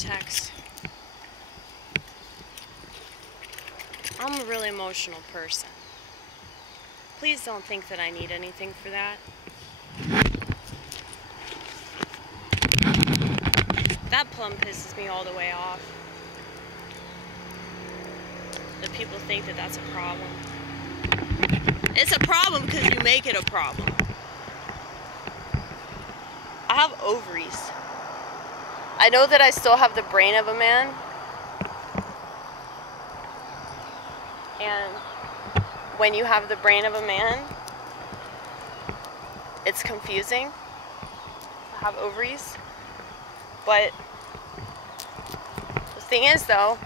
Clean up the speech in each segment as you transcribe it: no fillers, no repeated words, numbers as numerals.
vortex. I'm a really emotional person. Please don't think that I need anything for that. That plum pisses me all the way off. That people think that that's a problem. It's a problem because you make it a problem. I have ovaries. I know that I still have the brain of a man. And when you have the brain of a man, it's confusing to have ovaries. But the thing is, though,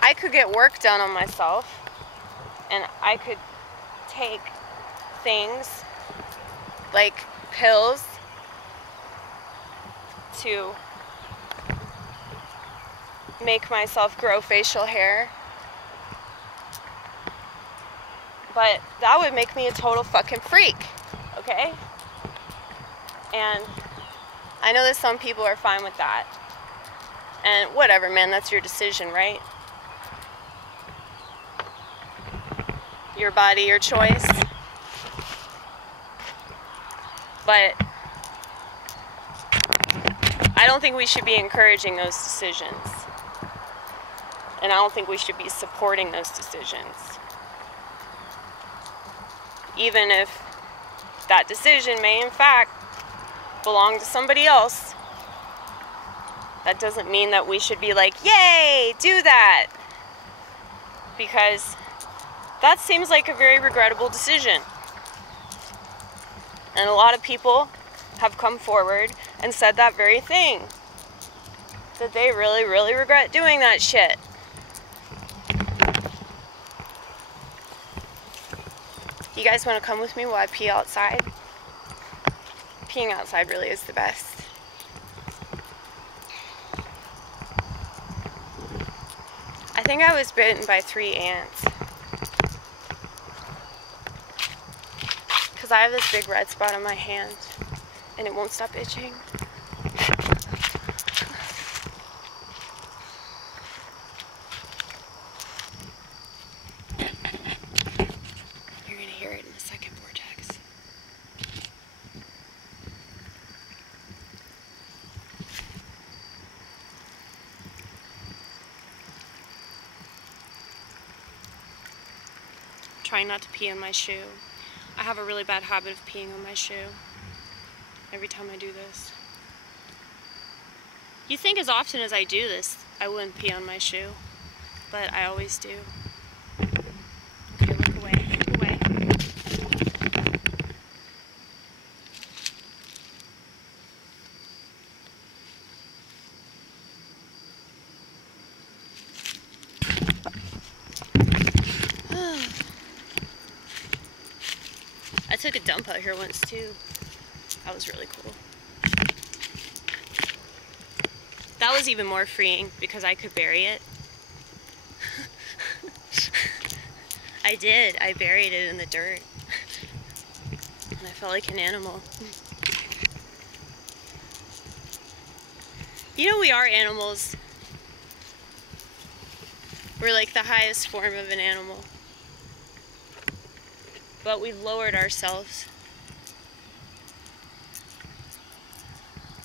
I could get work done on myself, and I could take things like pills to make myself grow facial hair. But that would make me a total fucking freak, okay? And I know that some people are fine with that. And whatever, man, that's your decision, right? Your body, your choice. But I don't think we should be encouraging those decisions. And I don't think we should be supporting those decisions. Even if that decision may in fact belong to somebody else, that doesn't mean that we should be like, yay, do that. Because that seems like a very regrettable decision. And a lot of people have come forward and said that very thing. That they really, really regret doing that shit. You guys want to come with me while I pee outside? Peeing outside really is the best. I think I was bitten by 3 ants. Because I have this big red spot on my hand and it won't stop itching. You're going to hear it in the second vortex. Trying not to pee in my shoe. I have a really bad habit of peeing on my shoe every time I do this. You'd think as often as I do this, I wouldn't pee on my shoe, but I always do. Okay, look away, look away. I took a dump out here once too. That was really cool. That was even more freeing because I could bury it. I did. I buried it in the dirt. And I felt like an animal. You know, we are animals. We're like the highest form of an animal. But we've lowered ourselves.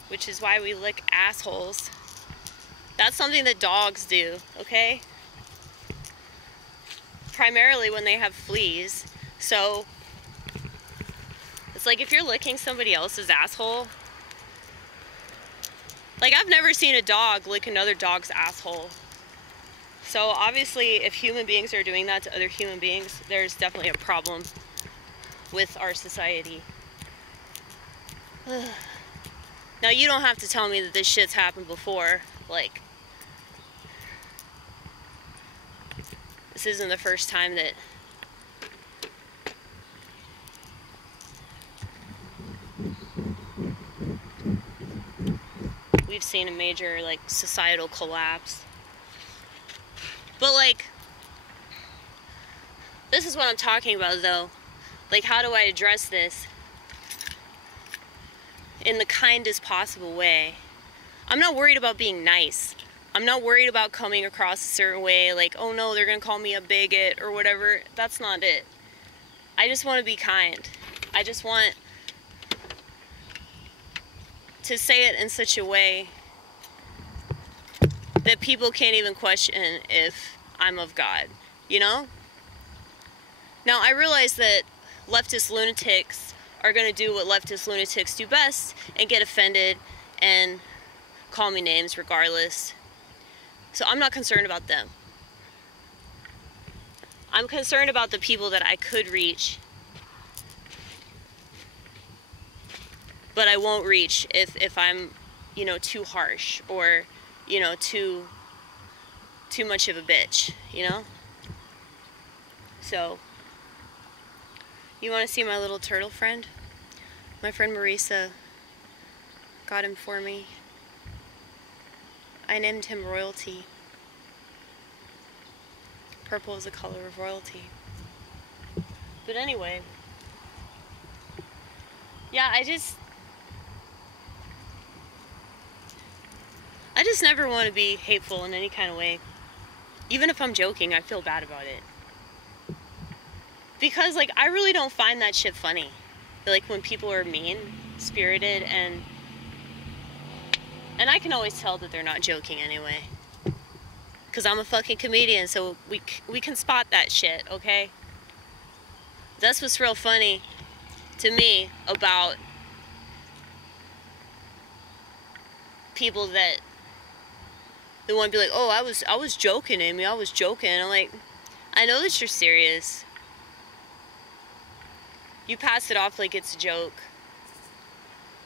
Which is why we lick assholes. That's something that dogs do, okay? Primarily when they have fleas. So, it's like if you're licking somebody else's asshole. Like, I've never seen a dog lick another dog's asshole. So, obviously, if human beings are doing that to other human beings, there's definitely a problem with our society. Now, you don't have to tell me that this shit's happened before. Like, this isn't the first time that we've seen a major, like, societal collapse. But, like, this is what I'm talking about, though. Like, how do I address this in the kindest possible way? I'm not worried about being nice. I'm not worried about coming across a certain way, like, oh no, they're gonna call me a bigot or whatever. That's not it. I just want to be kind. I just want to say it in such a way that people can't even question if I'm of God, you know? Now, I realize that leftist lunatics are going to do what leftist lunatics do best and get offended and call me names regardless. So I'm not concerned about them. I'm concerned about the people that I could reach, but I won't reach if I'm, you know, too harsh or, you know, too much of a bitch, you know? So, you want to see my little turtle friend? My friend Marisa got him for me. I named him Royalty. Purple is the color of royalty. But anyway, yeah, I just never want to be hateful in any kind of way. Even if I'm joking, I feel bad about it. Because, like, I really don't find that shit funny. Like, when people are mean-spirited and I can always tell that they're not joking anyway. Because I'm a fucking comedian, so we can spot that shit, okay? That's what's real funny to me about people that they want to be like, oh, I was joking, Amy, I was joking. I'm like, I know that you're serious. You pass it off like it's a joke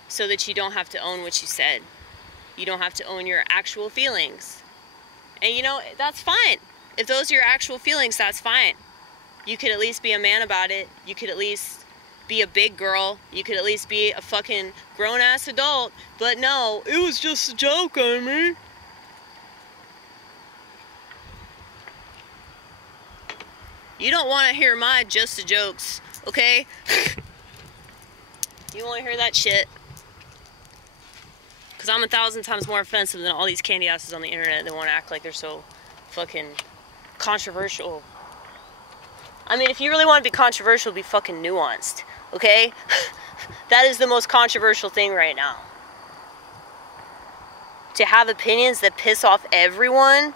so that you don't have to own what you said. You don't have to own your actual feelings. And you know, that's fine. If those are your actual feelings, that's fine. You could at least be a man about it. You could at least be a big girl. You could at least be a fucking grown-ass adult. But no, it was just a joke, Amy. You don't want to hear my just a jokes, okay? You want to hear that shit. Because I'm 1,000 times more offensive than all these candyasses on the internet that want to act like they're so fucking controversial. I mean, if you really want to be controversial, be fucking nuanced, okay? That is the most controversial thing right now. To have opinions that piss off everyone,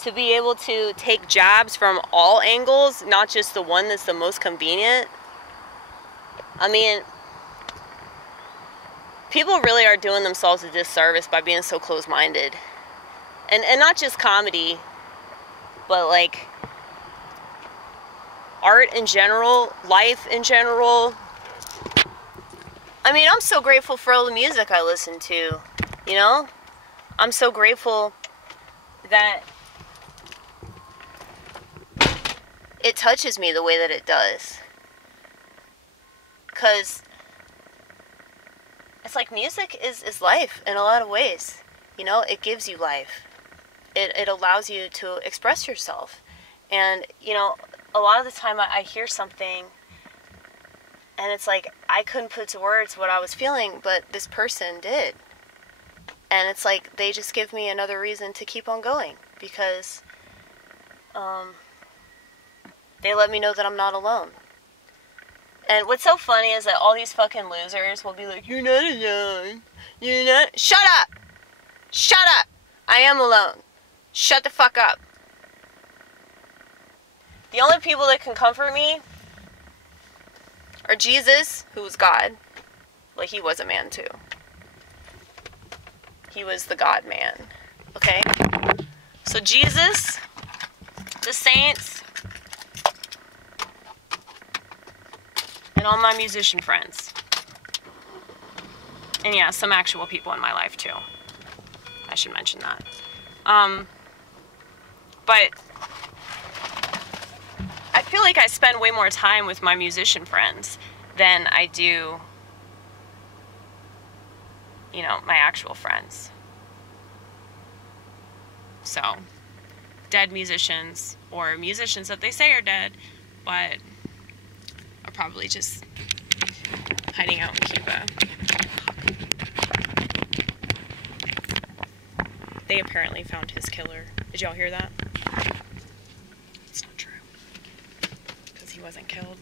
to be able to take jabs from all angles, not just the one that's the most convenient. I mean, people really are doing themselves a disservice by being so close-minded. And not just comedy, but like art in general, life in general. I mean, I'm so grateful for all the music I listen to, you know? I'm so grateful that it touches me the way that it does. 'Cause it's like music is life in a lot of ways. You know, it gives you life. It allows you to express yourself. And, you know, a lot of the time I hear something and it's like I couldn't put to words what I was feeling, but this person did. And it's like they just give me another reason to keep on going because they let me know that I'm not alone. And what's so funny is that all these fucking losers will be like, you're not alone. You're not... Shut up! Shut up! I am alone. Shut the fuck up. The only people that can comfort me are Jesus, who was God. Like, he was a man too. He was the God man. Okay? So Jesus, the saints, and all my musician friends. And yeah, some actual people in my life too. I should mention that. But I feel like I spend way more time with my musician friends than I do, you know, my actual friends. So, dead musicians, or musicians that they say are dead, but are probably just hiding out in Cuba. They apparently found his killer. Did y'all hear that? It's not true. Because he wasn't killed.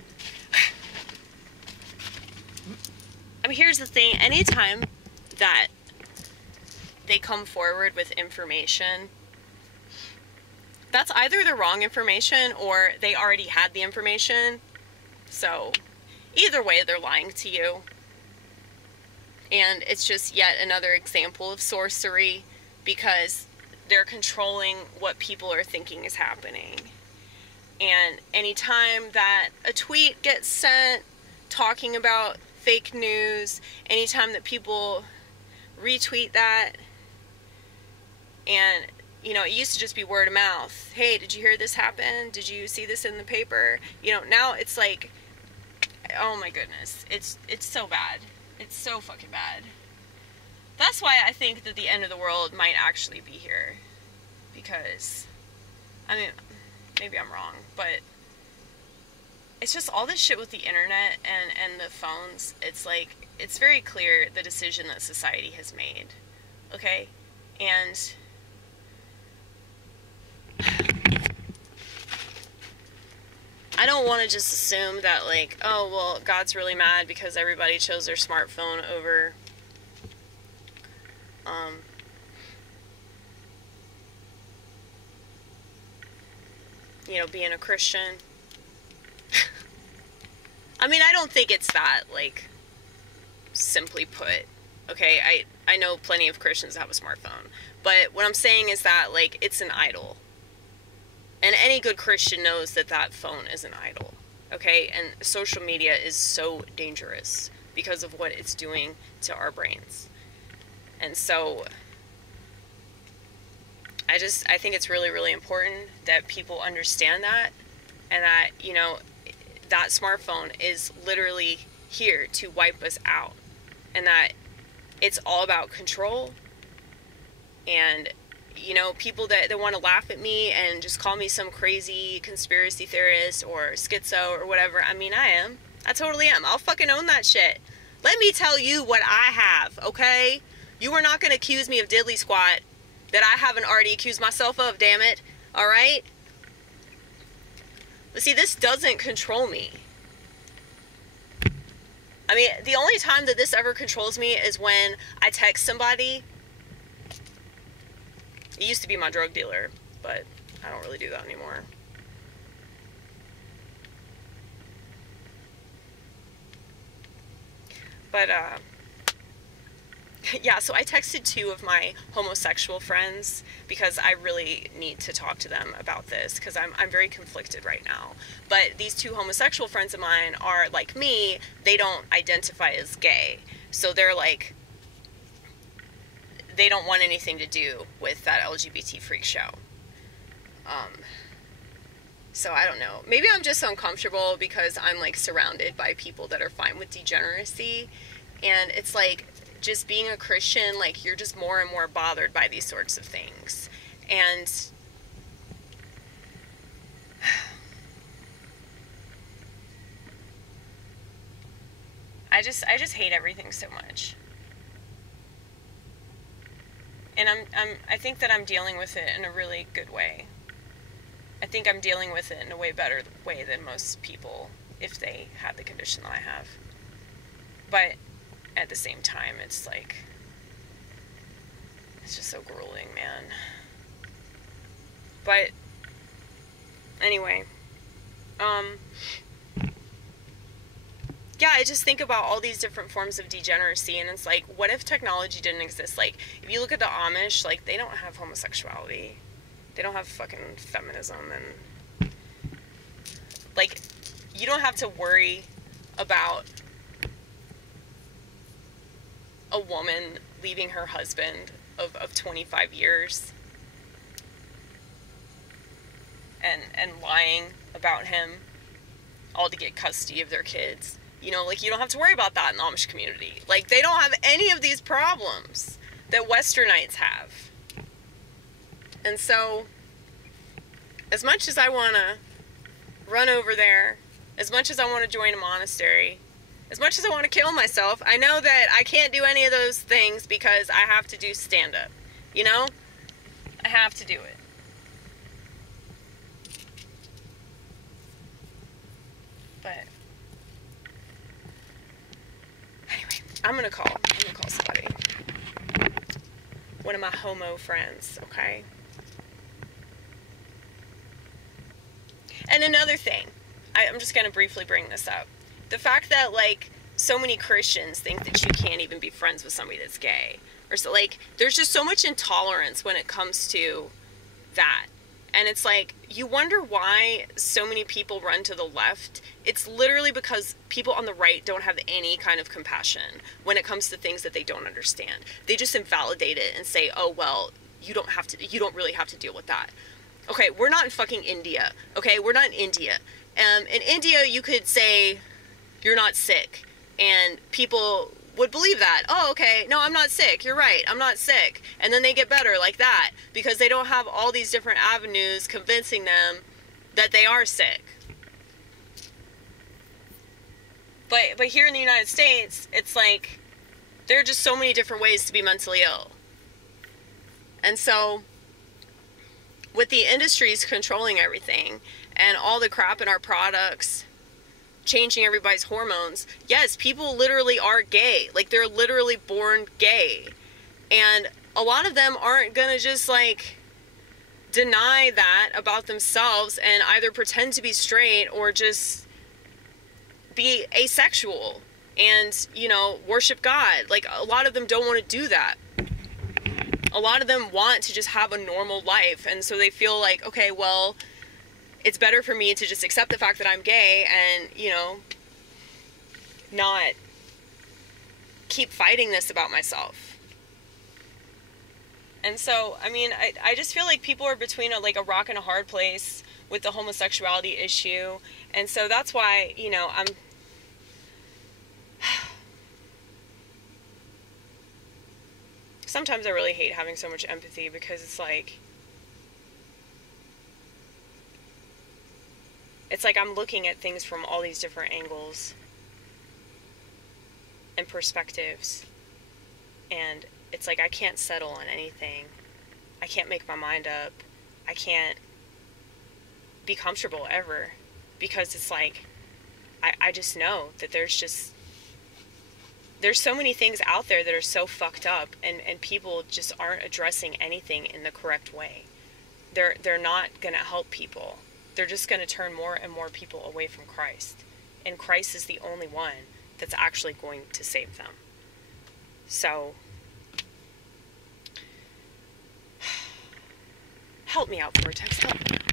I mean, here's the thing. Anytime that they come forward with information, that's either the wrong information or they already had the information. So either way, they're lying to you. And it's just yet another example of sorcery, because they're controlling what people are thinking is happening. And anytime that a tweet gets sent talking about fake news, anytime that people retweet that, and you know, it used to just be word of mouth. Hey, did you hear this happen? Did you see this in the paper? You know, now it's like, oh my goodness, it's so bad. It's so fucking bad. That's why I think that the end of the world might actually be here. Because, I mean, maybe I'm wrong, but it's just all this shit with the internet and the phones. It's like, it's very clear the decision that society has made. Okay? And I don't want to just assume that, like, oh, well, God's really mad because everybody chose their smartphone over, you know, being a Christian. I mean, I don't think it's that, like, simply put. Okay, I know plenty of Christians that have a smartphone. But what I'm saying is that, like, it's an idol. And any good Christian knows that that phone is an idol, okay? And social media is so dangerous because of what it's doing to our brains. And so, I think it's really, really important that people understand that, and that, you know, that smartphone is literally here to wipe us out, and that it's all about control. And you know, people that want to laugh at me and just call me some crazy conspiracy theorist or schizo or whatever. I mean, I am. I totally am. I'll fucking own that shit. Let me tell you what I have, okay? You are not going to accuse me of diddly squat that I haven't already accused myself of, damn it. Alright? But see, this doesn't control me. I mean, the only time that this ever controls me is when I text somebody. It used to be my drug dealer, but I don't really do that anymore. But, yeah, so I texted 2 of my homosexual friends because I really need to talk to them about this, because I'm very conflicted right now. But these 2 homosexual friends of mine are, like me, they don't identify as gay. So they're like, they don't want anything to do with that LGBT freak show. So I don't know. Maybe I'm just uncomfortable because I'm like surrounded by people that are fine with degeneracy. And it's like, just being a Christian, like, you're just more and more bothered by these sorts of things. And I just hate everything so much. And I think that I'm dealing with it in a really good way. I think I'm dealing with it in a way better way than most people if they had the condition that I have. But at the same time, it's like, it's just so grueling, man. But anyway, yeah, I just think about all these different forms of degeneracy, and it's like, what if technology didn't exist? Like, if you look at the Amish, like, they don't have homosexuality. They don't have fucking feminism, and, like, you don't have to worry about a woman leaving her husband of 25 years and lying about him, all to get custody of their kids. You know, like, you don't have to worry about that in the Amish community. Like, they don't have any of these problems that Westernites have. And so, as much as I want to run over there, as much as I want to join a monastery, as much as I want to kill myself, I know that I can't do any of those things because I have to do stand-up, you know? I have to do it. But anyway, I'm gonna call somebody. One of my homo friends, okay? And another thing, I'm just gonna briefly bring this up. The fact that, like, so many Christians think that you can't even be friends with somebody that's gay. Or so, like, there's just so much intolerance when it comes to that. And it's like, you wonder why so many people run to the left. It's literally because people on the right don't have any kind of compassion when it comes to things that they don't understand. They just invalidate it and say, oh, well, you don't really have to deal with that. Okay, we're not in fucking India. Okay, we're not in India. In India, you could say, you're not sick. And people would believe that. Oh, okay, no, I'm not sick. You're right, I'm not sick. And then they get better like that because they don't have all these different avenues convincing them that they are sick. But here in the United States, it's like there are just so many different ways to be mentally ill. And so with the industries controlling everything and all the crap in our products changing everybody's hormones, yes, people literally are gay. Like, they're literally born gay. And a lot of them aren't gonna just, like, deny that about themselves and either pretend to be straight or just be asexual and, you know, worship God. Like, a lot of them don't want to do that. A lot of them want to just have a normal life, and so they feel like, okay, well, it's better for me to just accept the fact that I'm gay and, you know, not keep fighting this about myself. And so, I mean, I just feel like people are between a rock and a hard place with the homosexuality issue. And so that's why, you know, sometimes I really hate having so much empathy because it's like I'm looking at things from all these different angles and perspectives, and it's like I can't settle on anything. I can't make my mind up. I can't be comfortable ever, because it's like I just know that there's so many things out there that are so fucked up, and people just aren't addressing anything in the correct way. They're not gonna help people. They're just going to turn more and more people away from Christ. And Christ is the only one that's actually going to save them. So, help me out, Vortex. Help me out.